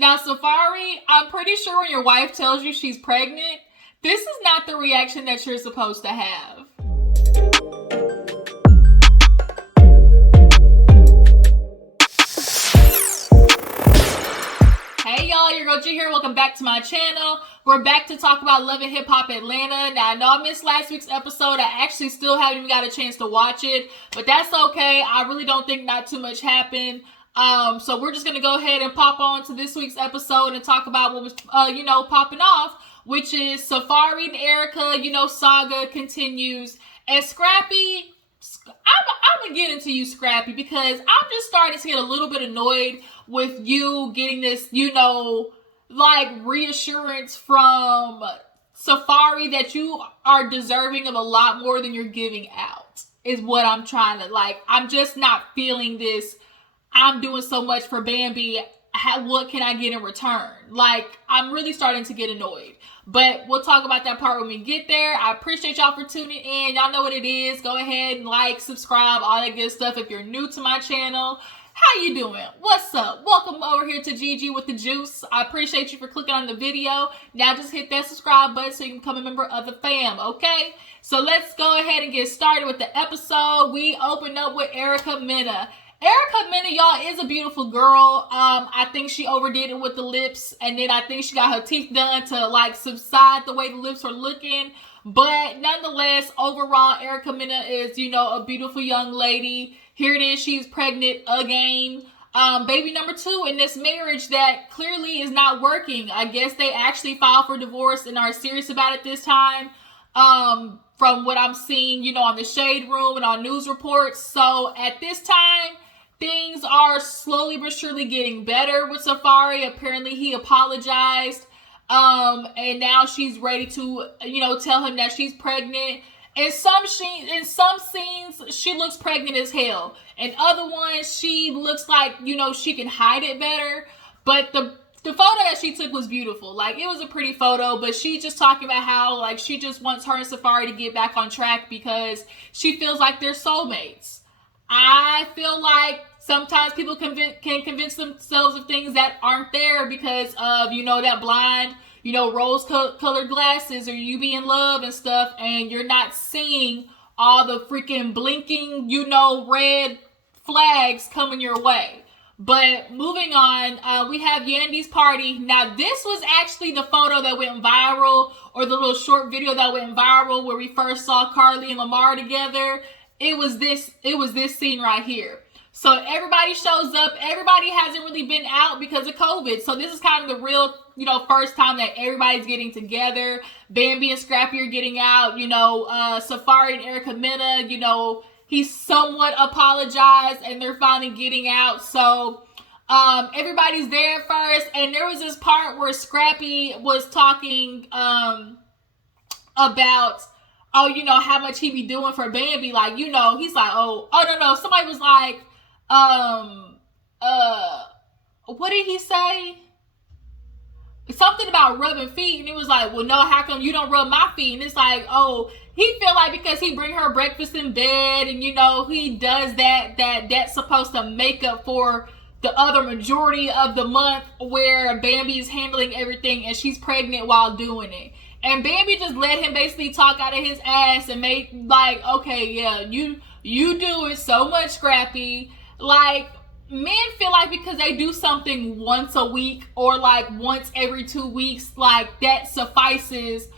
Now, Safaree, I'm pretty sure when your wife tells you she's pregnant, this is not the reaction that you're supposed to have. Hey y'all, your girl G here. Welcome back to my channel. We're back to talk about Love and Hiphop Atlanta. Now, I know I missed last week's episode. I actually still haven't even got a chance to watch it, but that's okay. I really don't think not too much happened. So we're just going to go ahead and pop on to this week's episode and talk about what was, popping off, which is Safaree and Erica, saga continues. And Scrappy, I'm going to get into you, Scrappy, because I'm just starting to get a little bit annoyed with you getting this, reassurance from Safaree that you are deserving of a lot more than you're giving out, is what I'm trying to, I'm just not feeling this. I'm doing so much for Bambi. What can I get in return? I'm really starting to get annoyed. But we'll talk about that part when we get there. I appreciate y'all for tuning in. Y'all know what it is. Go ahead and like, subscribe, all that good stuff. If you're new to my channel, how you doing? What's up? Welcome over here to GG with the Juice. I appreciate you for clicking on the video. Now just hit that subscribe button so you can become a member of the fam, okay? So let's go ahead and get started with the episode. We open up with Erica Mena. Erica Mena, y'all, is a beautiful girl. I think she overdid it with the lips, and then I think she got her teeth done to subside the way the lips are looking. But nonetheless, overall, Erica Mena is, a beautiful young lady. Here it is, she's pregnant again. Baby number 2 in this marriage that clearly is not working. I guess they actually filed for divorce and are serious about it this time. From what I'm seeing, on the Shade Room and on news reports. So at this time, things are slowly but surely getting better with Safaree. Apparently he apologized. And now she's ready to, tell him that she's pregnant. In some scenes, she looks pregnant as hell. In other ones, she looks like, she can hide it better. But the photo that she took was beautiful. It was a pretty photo, but she's just talking about how, she just wants her and Safaree to get back on track because she feels like they're soulmates. I feel like sometimes people can convince themselves of things that aren't there because of, that blind, rose-colored glasses, or you be in love and stuff, and you're not seeing all the freaking blinking, red flags coming your way. But moving on, we have Yandy's party. Now, this was actually the photo that went viral, or the little short video that went viral where we first saw Karlie and Lamar together. It was this scene right here. So everybody shows up. Everybody hasn't really been out because of COVID. So this is kind of the real, first time that everybody's getting together. Bambi and Scrappy are getting out. Safaree and Erica Mena, he somewhat apologized and they're finally getting out. So everybody's there first. And there was this part where Scrappy was talking about, how much he be doing for Bambi. He's like, no. Somebody was like, what did he say? Something about rubbing feet. And he was like, well, no, how come you don't rub my feet? And it's like, he feel like because he bring her breakfast in bed and, he does that's supposed to make up for the other majority of the month where Bambi is handling everything and she's pregnant while doing it. And Bambi just let him basically talk out of his ass and make okay, yeah, you do it so much, Scrappy. Men feel like because they do something once a week or once every 2 weeks, that suffices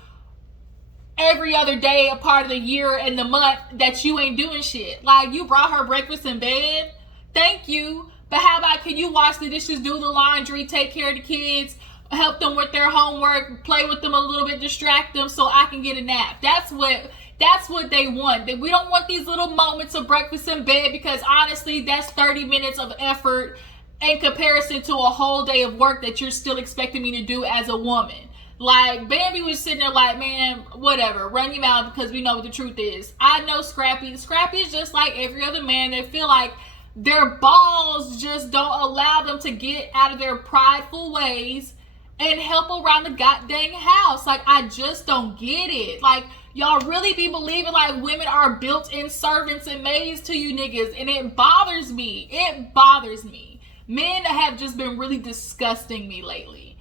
every other day, a part of the year and the month that you ain't doing shit. You brought her breakfast in bed. Thank you. But how about, can you wash the dishes, do the laundry, take care of the kids, help them with their homework, play with them a little bit, distract them so I can get a nap? That's what they want. We don't want these little moments of breakfast in bed because honestly, that's 30 minutes of effort in comparison to a whole day of work that you're still expecting me to do as a woman. Bambi was sitting there man, whatever, run your mouth because we know what the truth is. I know Scrappy. Scrappy is just like every other man. They feel like their balls just don't allow them to get out of their prideful ways and help around the goddamn house. I just don't get it. Y'all really be believing women are built-in servants and maids to you niggas, and it bothers me. It bothers me. Men have just been really disgusting me lately.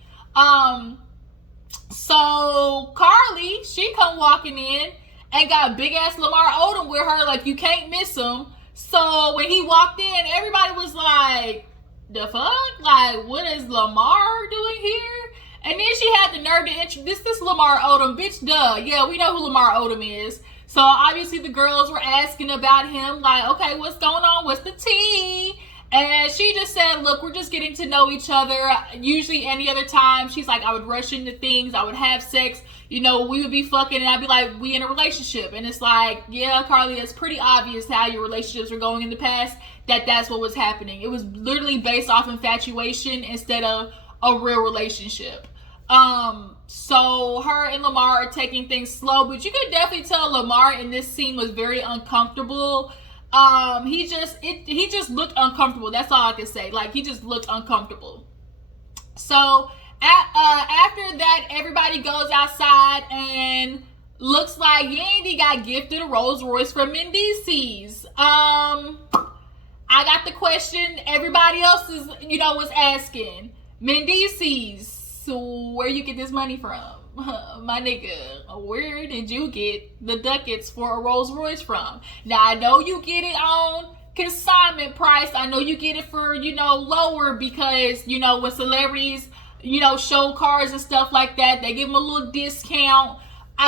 So Karlie, she come walking in and got big ass Lamar Odom with her, like you can't miss him. So when he walked in, everybody was like, the fuck? Like, what is Lamar doing here? And then she had the nerve to introduce this Lamar Odom, bitch, duh. Yeah, we know who Lamar Odom is. So obviously the girls were asking about him, like, okay, what's going on? What's the tea? And she just said, look, we're just getting to know each other. Usually any other time, she's like, I would rush into things. I would have sex. You know, we would be fucking and I'd be like, we in a relationship. And it's like, yeah, Karlie, it's pretty obvious how your relationships were going in the past, that's what was happening. It was literally based off infatuation instead of a real relationship. So her and Lamar are taking things slow, but you could definitely tell Lamar in this scene was very uncomfortable. He just looked uncomfortable. That's all I can say. Like, he just looked uncomfortable. So after that, everybody goes outside and looks like Yandy got gifted a Rolls Royce from Mendices. I got the question everybody else is, was asking. Mendices, so where you get this money from? My nigga, where did you get the ducats for a Rolls Royce from? Now, I know you get it on consignment price. I know you get it for, lower because, when celebrities, show cars and stuff like that, they give them a little discount.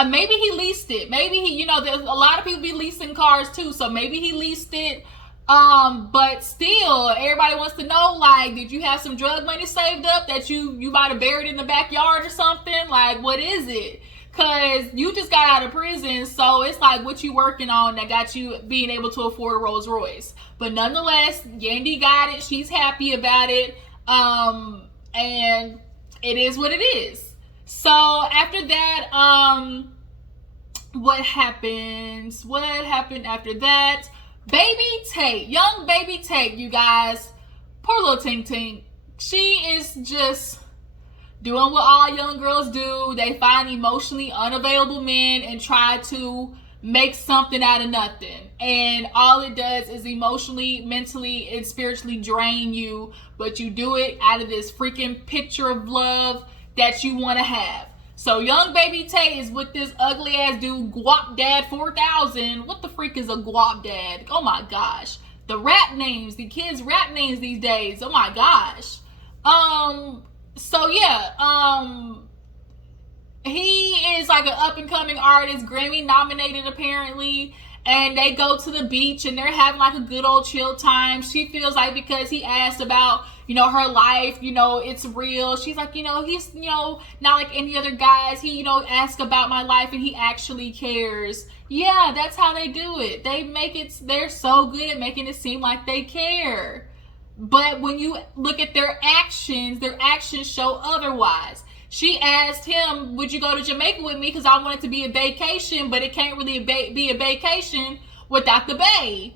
Maybe he leased it. Maybe he, there's a lot of people be leasing cars too, so maybe he leased it. But still, everybody wants to know, like, did you have some drug money saved up that you might have buried in the backyard or something? Like, what is it? Because you just got out of prison, so it's like, what you working on that got you being able to afford a Rolls Royce? But nonetheless, Yandy got it. She's happy about it. And it is what it is. So after that, what happens? What happened after that? Baby Tate, young Baby Tate, you guys. Poor little Tink Tink. She is just doing what all young girls do. They find emotionally unavailable men and try to make something out of nothing. And all it does is emotionally, mentally, and spiritually drain you. But you do it out of this freaking picture of love that you want to have. So young Baby Tate is with this ugly ass dude, Guap Dad 4000. What the freak is a Guap Dad? Oh my gosh. The rap names, the kids' rap names these days. Oh my gosh. So yeah, he is like an up and coming artist, Grammy nominated apparently. And they go to the beach and they're having like a good old chill time. She feels like because he asked about, her life, it's real. She's like, he's, not like any other guys. He, asks about my life and he actually cares. Yeah, that's how they do it. They're so good at making it seem like they care. But when you look at their actions show otherwise. She asked him, would you go to Jamaica with me? Because I want it to be a vacation, but it can't really be a vacation without the bae.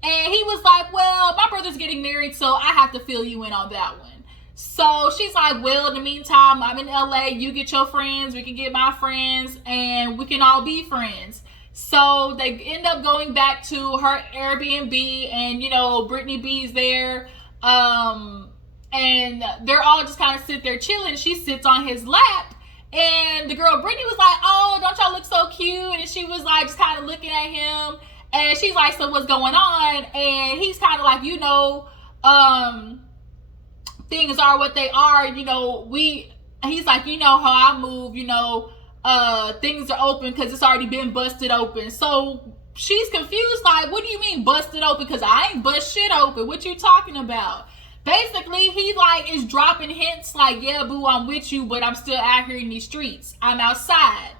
And he was like, well, my brother's getting married, so I have to fill you in on that one. So she's like, well, in the meantime, I'm in LA. You get your friends, we can get my friends, and we can all be friends. So they end up going back to her Airbnb, and, Brittany B's there. And they're all just kind of sit there chilling. She sits on his lap. And the girl Brittany was like, oh, don't y'all look so cute? And she was like, just kind of looking at him. And she's like, so what's going on? And he's kind of like, things are what they are. He's like, how I move, things are open because it's already been busted open. So she's confused, like, what do you mean busted open? Because I ain't bust shit open. What you talking about? Basically, he like is dropping hints like, yeah, boo, I'm with you, but I'm still out here in these streets. I'm outside.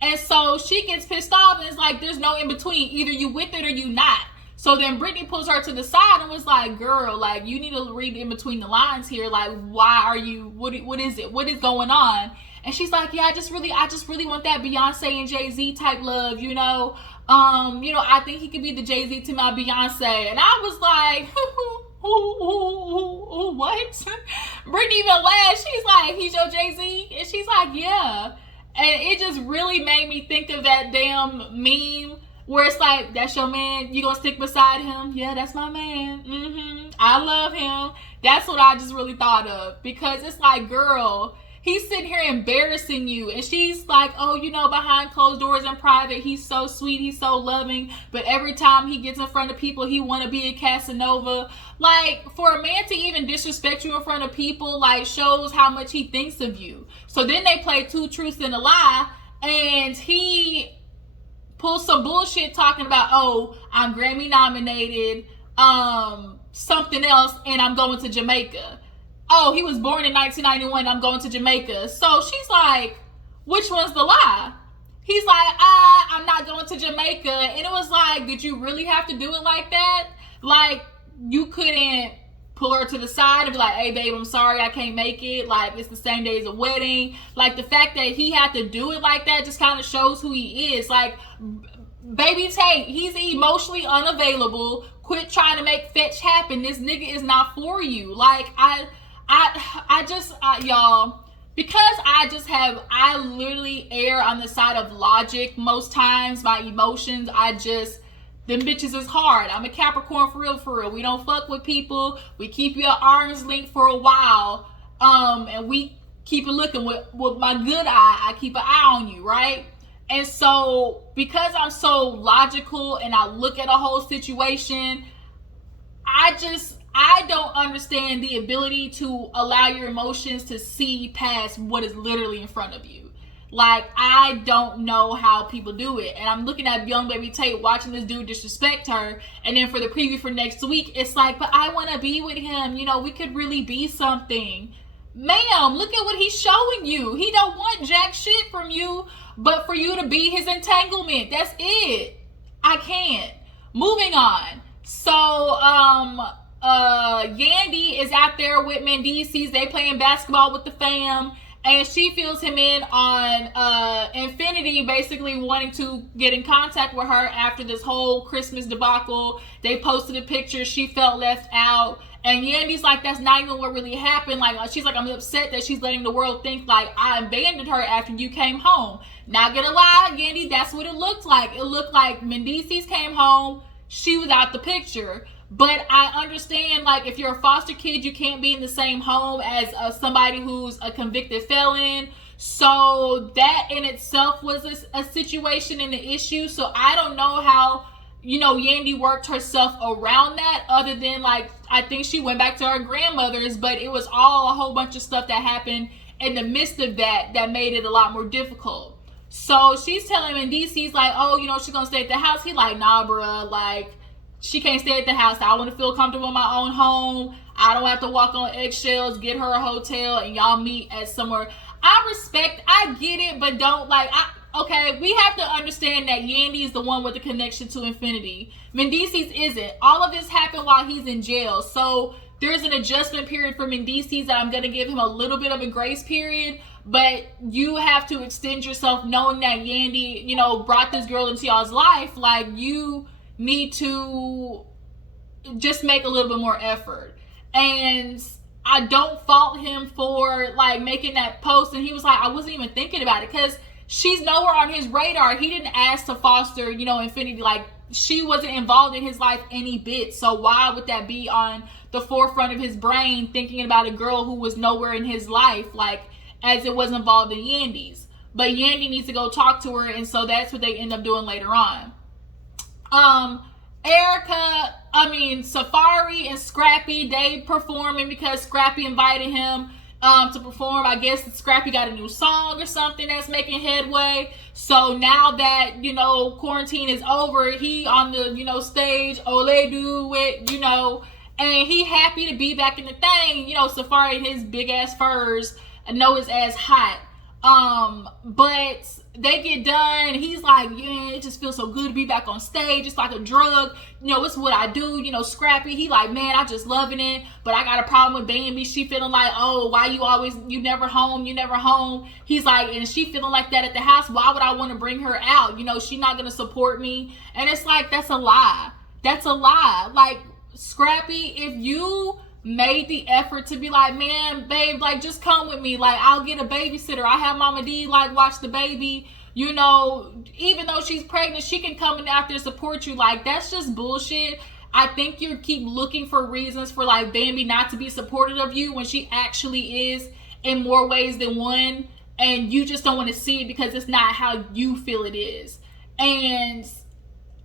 And so she gets pissed off and it's like, there's no in between. Either you with it or you not. So then Brittany pulls her to the side and was like, girl, like, you need to read in between the lines here. Like, why are you, what is it? What is going on? And she's like, yeah, I just really want that Beyonce and Jay-Z type love, I think he could be the Jay-Z to my Beyonce. And I was like, what? Brittany even laughed. She's like, he's your Jay-Z? And she's like, yeah. And it just really made me think of that damn meme where it's like, that's your man, you gonna stick beside him? Yeah, that's my man. I love him. That's what I just really thought of, because it's like, girl, he's sitting here embarrassing you, and she's like, oh, you know, behind closed doors in private, he's so sweet, he's so loving, but every time he gets in front of people, he want to be a Casanova. Like, for a man to even disrespect you in front of people, like, shows how much he thinks of you. So then they play two truths and a lie, and he pulls some bullshit talking about, oh, I'm Grammy nominated, something else, and I'm going to Jamaica. Oh, he was born in 1991, I'm going to Jamaica. So she's like, which one's the lie? He's like, I'm not going to Jamaica. And it was like, did you really have to do it like that? Like, you couldn't pull her to the side and be like, hey, babe, I'm sorry, I can't make it. Like, it's the same day as a wedding. Like, the fact that he had to do it like that just kind of shows who he is. Like, Baby Tate, he's emotionally unavailable. Quit trying to make fetch happen. This nigga is not for you. Like, y'all, because I literally err on the side of logic most times. My emotions, them bitches is hard. I'm a Capricorn for real. We don't fuck with people. We keep you at arm's length for a while. And we keep it looking with my good eye. I keep an eye on you, right? And so, because I'm so logical and I look at a whole situation, I don't understand the ability to allow your emotions to see past what is literally in front of you. Like, I don't know how people do it. And I'm looking at young Baby Tate watching this dude disrespect her. And then for the preview for next week, it's like, but I want to be with him. You know, we could really be something. Ma'am, look at what he's showing you. He don't want jack shit from you, but for you to be his entanglement. That's it. I can't. Moving on. So, Yandy is out there with Mendices. They playing basketball with the fam. And she fills him in on Infinity basically wanting to get in contact with her after this whole Christmas debacle. They posted a picture. She felt left out. And Yandy's like, that's not even what really happened. Like, she's like, I'm upset that she's letting the world think like I abandoned her after you came home. Not gonna lie, Yandy, that's what it looked like. It looked like Mendices came home. She was out the picture. But I understand, like, if you're a foster kid, you can't be in the same home as somebody who's a convicted felon. So that in itself was a situation and an issue. So I don't know how, you know, Yandy worked herself around that, other than, like, I think she went back to her grandmother's, but it was all a whole bunch of stuff that happened in the midst of that made it a lot more difficult. So she's telling him in DC's like, oh, you know, she's gonna stay at the house. He like, nah, bruh, like, she can't stay at the house. I want to feel comfortable in my own home. I don't have to walk on eggshells, get her a hotel, and y'all meet at somewhere. I get it, but don't, like, okay, we have to understand that Yandy is the one with the connection to Infinity. Mendices isn't. All of this happened while he's in jail. So there's an adjustment period for Mendices that I'm going to give him a little bit of a grace period. But you have to extend yourself knowing that Yandy, you know, brought this girl into y'all's life. Like, you need to just make a little bit more effort. And I don't fault him for, like, making that post. And he was like, I wasn't even thinking about it, because she's nowhere on his radar. He didn't ask to foster, you know, Infinity. Like, she wasn't involved in his life any bit. So why would that be on the forefront of his brain, thinking about a girl who was nowhere in his life, like, as it was involved in Yandy's? But Yandy needs to go talk to her, and so that's what they end up doing later on. Safaree and Scrappy, they performing because Scrappy invited him to perform. I guess Scrappy got a new song or something that's making headway. So now that, you know, quarantine is over, he on the, you know, stage, ole do it, you know, and he happy to be back in the thing. You know, Safaree and his big ass furs, I know his ass hot. But they get done, and he's like, yeah, it just feels so good to be back on stage. It's like a drug. You know, it's what I do. You know, Scrappy, he like, man, I just loving it. But I got a problem with Bambi. She feeling like, oh, why you never home. He's like, and she feeling like that at the house. Why would I want to bring her out? You know, she not going to support me. And it's like, that's a lie. Like, Scrappy, if you made the effort to be like, man, babe, like, just come with me. Like, I'll get a babysitter. I have Mama D, like, watch the baby. you know, even though she's pregnant, she can come in after and support you. Like, that's just bullshit. I think you keep looking for reasons for like Bambi not to be supportive of you when she actually is in more ways than one, and you just don't want to see it because it's not how you feel it is. And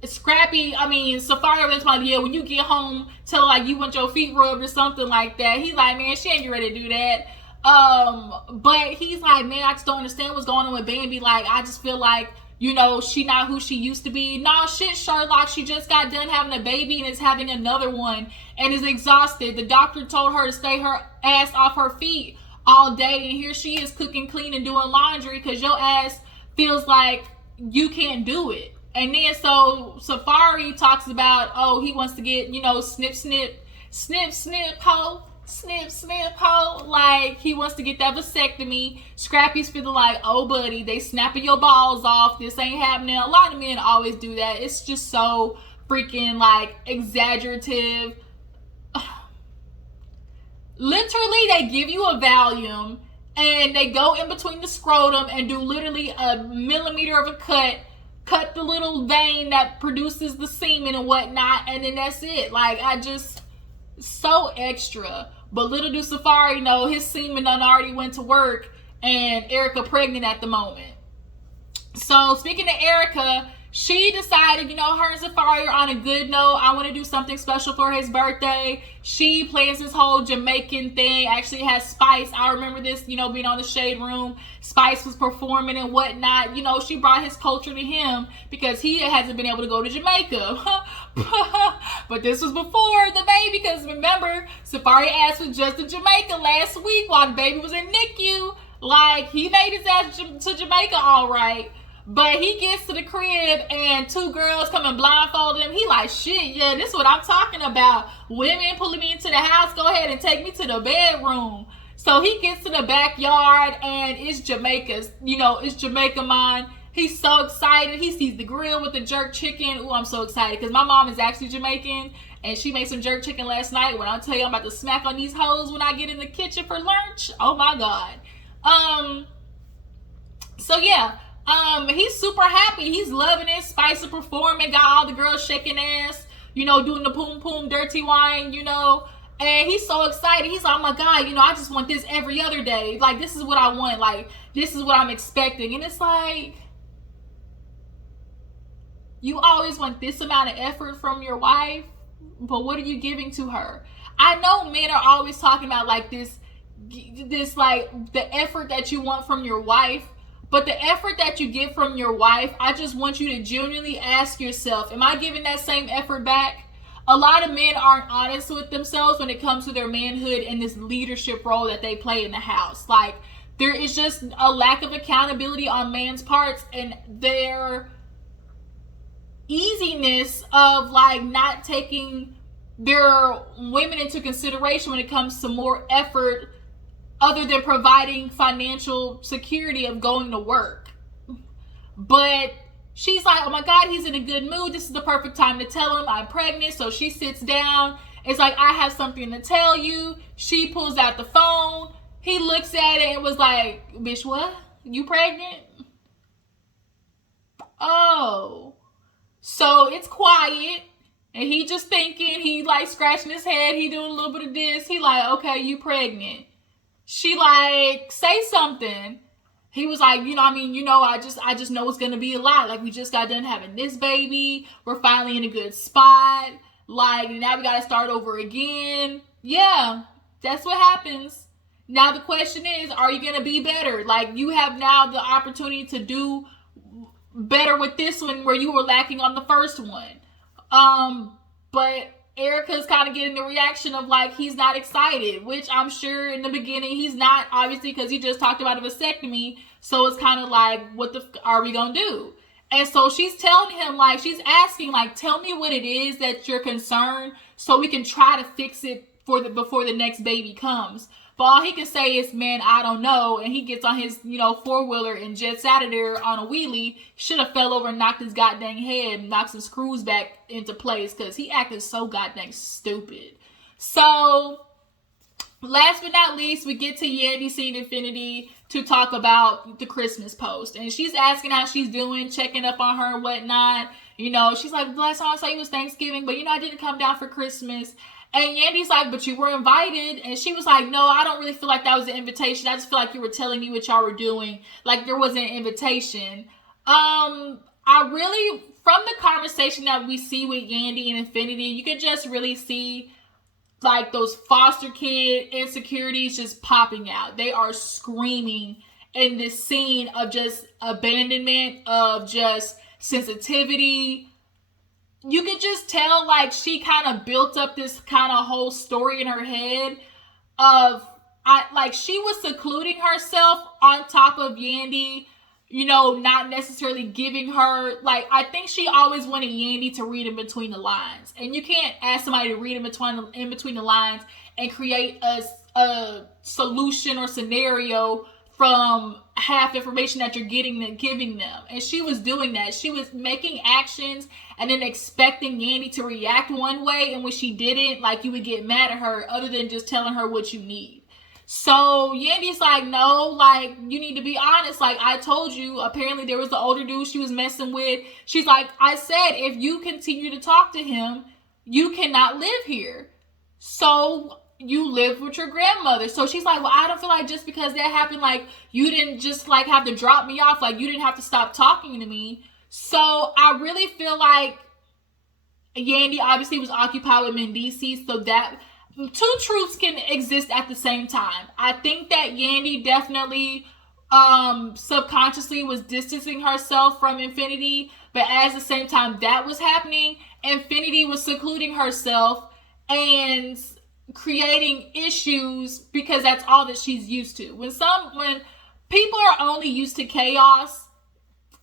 Scrappy, I mean, Safaree was like, yeah, when you get home, tell her like you want your feet rubbed or something like that. He's like, man, she ain't ready to do that. But he's like, man, I just don't understand what's going on with Bambi. Like, I just feel like, you know, she not who she used to be. Nah, shit, Sherlock, she just got done having a baby and is having another one and is exhausted. The doctor told her to stay her ass off her feet all day, and here she is cooking, cleaning, doing laundry because your ass feels like you can't do it. And then so Safaree talks about, oh, he wants to get, you know, snip, ho. Like, he wants to get that vasectomy. Scrappy's feeling like, oh, buddy, they snapping your balls off. This ain't happening. A lot of men always do that. It's just so freaking, like, exaggerative. Literally, they give you a Valium and they go in between the scrotum and do literally a millimeter of a cut the little vein that produces the semen and whatnot, and then that's it. Like, so extra. But little do Safaree know his semen done already went to work and Erica pregnant at the moment. So speaking of Erica, she decided, you know, her and Safaree are on a good note. I want to do something special for his birthday. She plans this whole Jamaican thing. Actually has Spice. I remember this, you know, being on the Shade Room. Spice was performing and whatnot. You know, she brought his culture to him because he hasn't been able to go to Jamaica. But this was before the baby, because remember, Safaree ass was just in Jamaica last week while the baby was in NICU. Like, he made his ass to Jamaica all right. But he gets to the crib and two girls come and blindfold him. He like, shit, yeah, this is what I'm talking about. Women pulling me into the house, go ahead and take me to the bedroom. So he gets to the backyard and it's Jamaica's, you know, it's Jamaica mine. He's so excited. He sees the grill with the jerk chicken. Ooh, I'm so excited because my mom is actually Jamaican and she made some jerk chicken last night. When I tell you I'm about to smack on these hoes when I get in the kitchen for lunch. Oh my God. So yeah. He's super happy. He's loving it. Spice performing, got all the girls shaking ass, you know, doing the poom poom dirty wine, you know, and he's so excited. He's like, oh my God, you know, I just want this every other day. Like, this is what I want. Like, this is what I'm expecting. And it's like, you always want this amount of effort from your wife, but what are you giving to her? I know men are always talking about like this like the effort that you want from your wife. But the effort that you get from your wife, I just want you to genuinely ask yourself, am I giving that same effort back? A lot of men aren't honest with themselves when it comes to their manhood and this leadership role that they play in the house. Like, there is just a lack of accountability on man's parts, and their easiness of like not taking their women into consideration when it comes to more effort other than providing financial security of going to work. But she's like, oh my God, he's in a good mood. This is the perfect time to tell him I'm pregnant. So she sits down. It's like, I have something to tell you. She pulls out the phone. He looks at it and was like, bitch, what? You pregnant? Oh. So it's quiet. And he just thinking, he like scratching his head. He doing a little bit of this. He like, okay, you pregnant. She like, say something. He was like, you know, I mean, you know, I just know it's going to be a lot. Like, we just got done having this baby. We're finally in a good spot. Like, now we got to start over again. Yeah, that's what happens. Now the question is, are you going to be better? Like, you have now the opportunity to do better with this one where you were lacking on the first one. But Erica's kind of getting the reaction of like, he's not excited, which I'm sure in the beginning he's not, obviously, because he just talked about a vasectomy. So it's kind of like, what the are we gonna do? And so she's telling him, like, she's asking, like, tell me what it is that you're concerned so we can try to fix it before the next baby comes. But all he can say is, man, I don't know. And he gets on his, you know, four-wheeler and jets out of there on a wheelie. Should have fell over and knocked his goddamn head and knocked some screws back into place because he acted so goddamn stupid. So last but not least, we get to Yandy seeing Infinity to talk about the Christmas post. And she's asking how she's doing, checking up on her and whatnot. She's like, the last time I saw you was Thanksgiving, but I didn't come down for Christmas. And Yandy's like, but you were invited. And she was like, no, I don't really feel like that was an invitation. I just feel like you were telling me what y'all were doing. Like there wasn't an invitation. I really, from the conversation that we see with Yandy and Infinity, you can just really see like those foster kid insecurities just popping out. They are screaming in this scene of just abandonment, of just sensitivity. You could just tell like she kind of built up this kind of whole story in her head of like she was secluding herself on top of Yandy, not necessarily giving her, like, I think she always wanted Yandy to read in between the lines. And you can't ask somebody to read in between the lines and create a solution or scenario from half information that you're giving them. And she was doing that. She was making actions and then expecting Yandy to react one way, and when she didn't, like, you would get mad at her other than just telling her what you need. So Yandy's like, no, like, you need to be honest. Like, I told you, apparently there was the older dude she was messing with. She's like, I said, if you continue to talk to him, you cannot live here. So you live with your grandmother. So she's like, well, I don't feel like just because that happened, like, you didn't just, like, have to drop me off. Like, you didn't have to stop talking to me. So I really feel like Yandy obviously was occupied with Mendici, so that two truths can exist at the same time. I think that Yandy definitely subconsciously was distancing herself from Infinity, but at the same time that was happening, Infinity was secluding herself and creating issues because that's all that she's used to. When people are only used to chaos,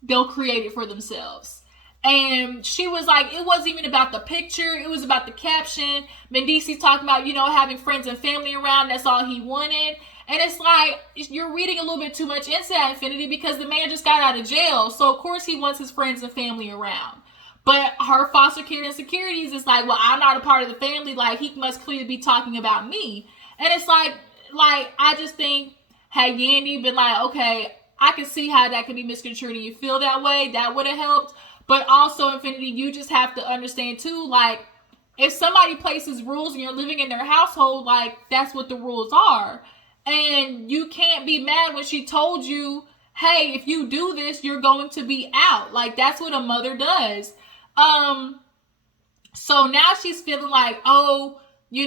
they'll create it for themselves. And she was like, it wasn't even about the picture, it was about the caption. Mendici's talking about, having friends and family around, that's all he wanted. And it's like, you're reading a little bit too much into that, Infinity, because the man just got out of jail. So of course he wants his friends and family around. But her foster care insecurities is like, well, I'm not a part of the family, like he must clearly be talking about me. And it's like I just think, had Yandy been like, okay, I can see how that could be misconstrued and you feel that way, that would have helped. But also, Infinity, you just have to understand too, like, if somebody places rules and you're living in their household, like, that's what the rules are. And you can't be mad when she told you, hey, if you do this, you're going to be out. Like, that's what a mother does. So now she's feeling like, oh, you're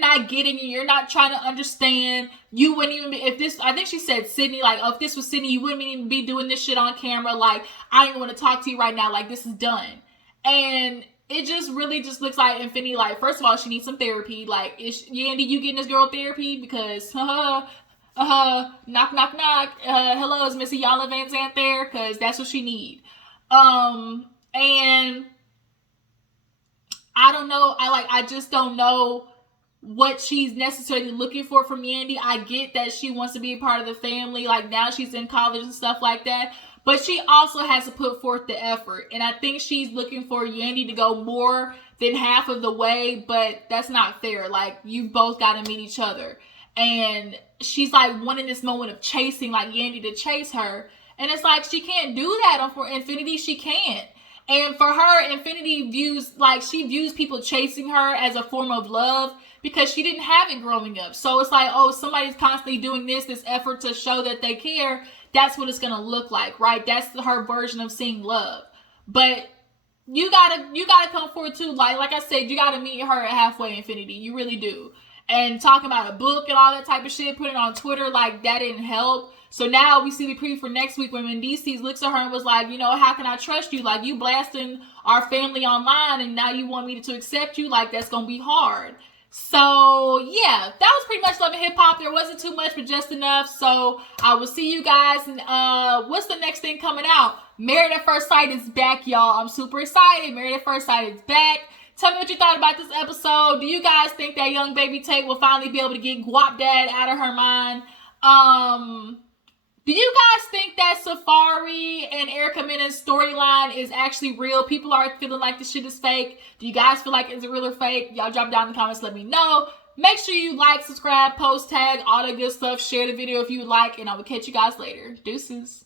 not getting it. You're not trying to understand. You wouldn't even be, I think she said Sydney, like, oh, if this was Sydney, you wouldn't even be doing this shit on camera. Like, I don't even want to talk to you right now. Like, this is done. And it just really just looks like Infinity, like, first of all, she needs some therapy. Like, Yandy, you getting this girl therapy? Because, knock, knock, knock. Hello, is Missy Yala Van Zant there? Because that's what she need. And I don't know. I just don't know what she's necessarily looking for from Yandy. I get that she wants to be a part of the family. Like, now she's in college and stuff like that. But she also has to put forth the effort. And I think she's looking for Yandy to go more than half of the way. But that's not fair. Like, you've both got to meet each other. And she's like wanting this moment of chasing, like Yandy to chase her. And it's like, she can't do that. For Infinity, she can't. And for her, Infinity views people chasing her as a form of love because she didn't have it growing up. So it's like, oh, somebody's constantly doing this effort to show that they care. That's what it's going to look like, right? That's her version of seeing love. But you gotta come forward too. Like I said, you gotta meet her at halfway, Infinity. You really do. And talking about a book and all that type of shit, putting it on Twitter, like, that didn't help. So now we see the preview for next week when Mendici looks at her and was like, how can I trust you? Like, you blasting our family online and now you want me to accept you? Like, that's going to be hard. So, yeah, that was pretty much Love and Hip Hop. There wasn't too much, but just enough. So, I will see you guys. And what's the next thing coming out? Married at First Sight is back, y'all. I'm super excited. Married at First Sight is back. Tell me what you thought about this episode. Do you guys think that young Baby Tate will finally be able to get Guap Dad out of her mind? Do you guys think that Safaree and Erica Mena's storyline is actually real? People are feeling like this shit is fake. Do you guys feel like it's real or fake? Y'all drop down in the comments, let me know. Make sure you like, subscribe, post, tag, all that good stuff. Share the video if you would like, and I will catch you guys later. Deuces.